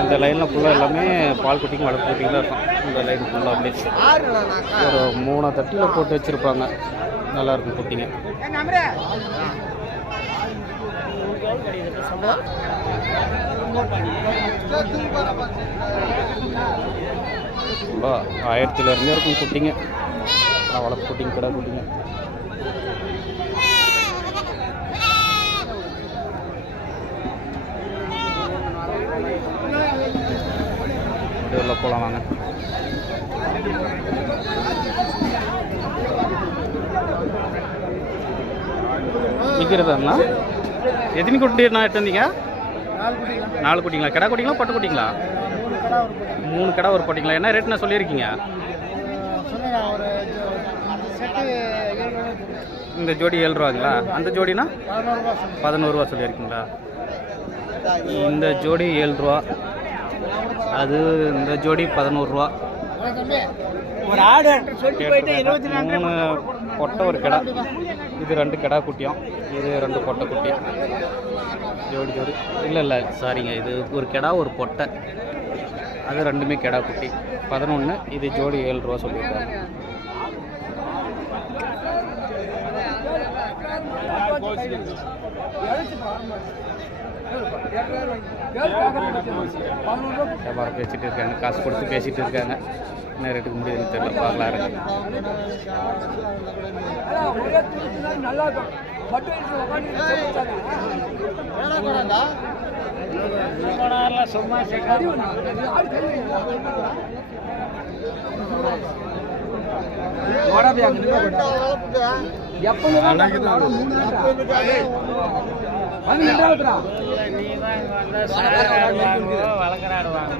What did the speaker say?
இந்த லைனில் ஃபுல்லாக எல்லாமே பால் குட்டிங்க வளர்ப்பு குட்டிங்க தான் இருக்கும். இந்த லைன் ஃபுல்லாக அப்படியே ஒரு 3 தட்டியில் போட்டு வச்சுருப்பாங்க. நல்லாயிருக்கும் குட்டிங்க. ரொம்ப 1000 இருக்கும் குட்டிங்க. வளர்ப்பு குட்டிங்க, கிடா குட்டிங்க. உள்ள போகலாம் வாங்க. விற்கிறதாண்ணா எத்தனை குட்டிண்ணா எடுத்துருந்தீங்க? 4 குட்டிங்களா? கிடா குட்டிங்களா பட்டு குட்டிங்களா? 3 கடை ஒரு போட்டிங்களா? என்ன ரேட்னா சொல்லியிருக்கீங்க? இந்த ஜோடி 7 ரூபாங்களா? அந்த ஜோடினா 11 ரூபா சொல்லியிருக்கீங்களா? இந்த ஜோடி 7 ரூபா, அது இந்த ஜோடி 11 ரூபா. ஒரு ஆடு 3 பொட்டை ஒரு கிடா. இது 2 கிடா குட்டியும், இது 2 பொட்டை குட்டி. ஜோடி ஜோடி இல்லை சாரிங்க, இது ஒரு கிடா ஒரு பொட்டை, அது 2மே கிடா குட்டி. 11. இது ஜோடி 7 ரூபா சொல்லியிருக்காங்க. வியாபாரம் பேசிட்டு இருக்காங்க, காசு கொடுத்து பேசிட்டு இருக்காங்க. என்ன ரேட்டுக்கு முடியுதுன்னு தெரியல, பார்க்கலாம் இருக்கு. சும்மா வளர்க்குறாடுவாங்க.